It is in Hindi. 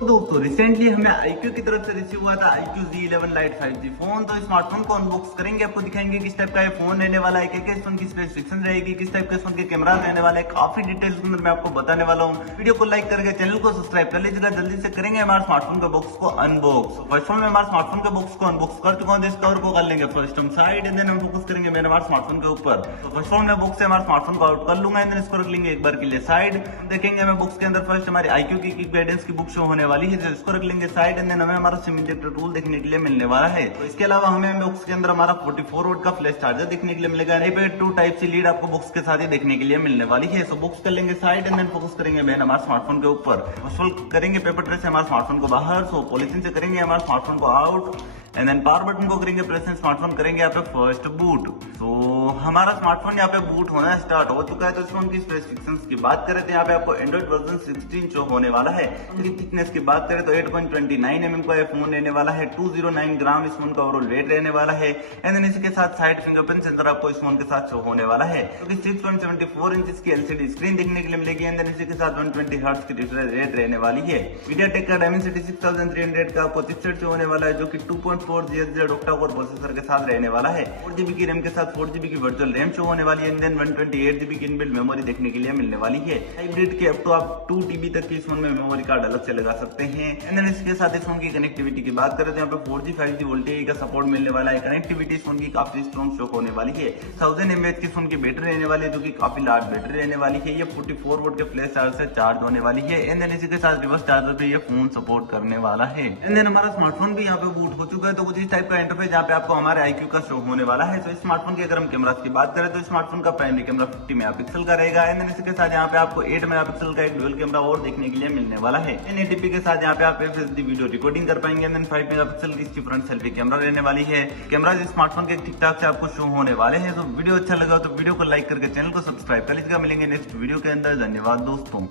तो दोस्तों रिसेंटली हमें iQOO की तरफ से रिसीव हुआ था iQOO Z11 Lite 5G phone. तो स्मार्टफोन को अनबॉक्स करेंगे, आपको दिखाएंगे किस टाइप का ये फोन रहने वाला है, क्या इस फोन की स्पेसिफिकेशन रहेगी, किस टाइप के फोन के कैमरा रहने वाले हैं, काफी डिटेल्स के अंदर मैं आपको बताने वाला हूँ। वीडियो को लाइक करके चैनल को सब्सक्राइब कर लीजिएगा। जल्दी से करेंगे हमारे स्मार्टफोन के बॉक्स को अनबॉक्स। फर्स्ट में हमारे स्मार्टफोन के बॉक्स को अनबॉक्स कर चुका हूँ। इस कवर को कर लेंगे फर्स्ट हम साइड एंड देन हम फोकस करेंगे मेरे हमारे स्मार्टफोन के ऊपर। तो फर्स्ट में बॉक्स से हमारे स्मार्टफोन को आउट कर लूंगा एंड देन इसको रख लेंगे एक बार के लिए साइड। देखेंगे हमें बुक्स के अंदर फर्स्ट हमारी iQOO की गाइडेंस की बुक शो होने वाली है, जो इसको रख लेंगे साइड एंड देन हमें हमारा सिम इंजेक्टर टूल देखने के लिए मिलने वाला है। तो इसके अलावा हमें बुक्स के अंदर हमारा 44 वोल्ट का फ्लैश चार्जर देखने के लिए मिलेगा। iPad 2 टाइप सी लीड आपको बुक्स के साथ ही देखने के लिए मिलने वाली है। तो बुक्स कर लेंगे साइड एंड देन फोकस करेंगे मैन हमारे स्मार्टफोन के ऊपर। फर्स्ट करेंगे पेपर ट्रे से हमारे स्मार्टफोन को बाहर, सो पॉलिथीन से करेंगे हमारे स्मार्टफोन को out and then power button को करेंगे प्रेस एंड स्मार्टफोन करेंगे यहाँ पे फर्स्ट बूट। तो हमारा स्मार्टफोन यहाँ पे बूट होना स्टार्ट हो चुका है। तो इस फोन की स्पेसिफिकेशंस की बात करें तो यहाँ पे आपको एंड्रॉइड वर्जन 16 शो होने वाला है। इसकी थिकनेस की बात करें तो 8.29 mm का ये फोन रहने वाला है। 209 ग्राम इस फोन का ओवरऑल वेट रहने वाला है एंड देन इसके साथ साइड फिंगरप्रिंट सेंसर आपको इस फोन के साथ शो होने वाला है। क्योंकि 6.74 इंच की LCD स्क्रीन देखने के लिए मिलेगी एंड देन इसी के साथ 120 हर्ट्ज की रिफ्रेश रेट रहने वाली है। MediaTek का Dimensity 6300 का आपको चिपसेट शो होने वाला है, जो कि 2.4 GHz ऑक्टा कोर प्रोसेसर के साथ रहने वाला है। 4GB की रैम के साथ 4GB की वर्चुअल रैम शो होने वाली है एंड देन 128GB की इनबिल्ट मेमोरी देखने के लिए मिलने वाली है। हाइब्रिड के अब तो आप 2TB तक की इस फोन में मेमोरी कार्ड अलग से लगा सकते हैं एंड देन इसके साथ इस फोन की कनेक्टिविटी की बात करें तो यहाँ पे 4G 5G वोल्टेज का सपोर्ट मिलने वाला है। कनेक्टिविटी इस फोन की काफी स्ट्रॉन्ग शो होने वाली है। 1000 mAh की फोन की बैटरी रहने वाली है, जो कि काफी लार्ज बैटरी रहने वाली है। ये 44 वोल्ट के फ्लैश चार्ज से चार्ज होने वाली है एंड देन इसी के साथ रिवर्स चार्जर पे ये फोन सपोर्ट करने वाला है एंड देन हमारा स्मार्टफोन भी यहाँ पे बूट हो चुका है। तो कुछ इस टाइप का इंटरफेस यहाँ पे आपको हमारे iQOO का शो होने वाला है। तो स्मार्टफोन की अगर हम कैमरा की बात करें तो स्मार्टफोन का प्राइमरी कैमरा 50 मेगापिक्सल का रहेगा एंड देन इसके साथ यहाँ पे आपको 8 मेगापिक्सल का एक डुअल कैमरा और देखने के लिए मिलने वाला है। 1080p के साथ यहाँ पे आप FHD वीडियो रिकॉर्डिंग कर पाएंगे एंड देन 5 मेगापिक्सल की इसकी फ्रंट सेल्फी कैमरा रहने वाली है। कैमरा स्मार्टफोन के ठीक ठाक से आपको शो होने वाले हैं। तो वीडियो अच्छा लगा तो वीडियो को लाइक करके चैनल को सब्सक्राइब कर लीजिएगा। मिलेंगे नेक्स्ट वीडियो के अंदर। धन्यवाद दोस्तों।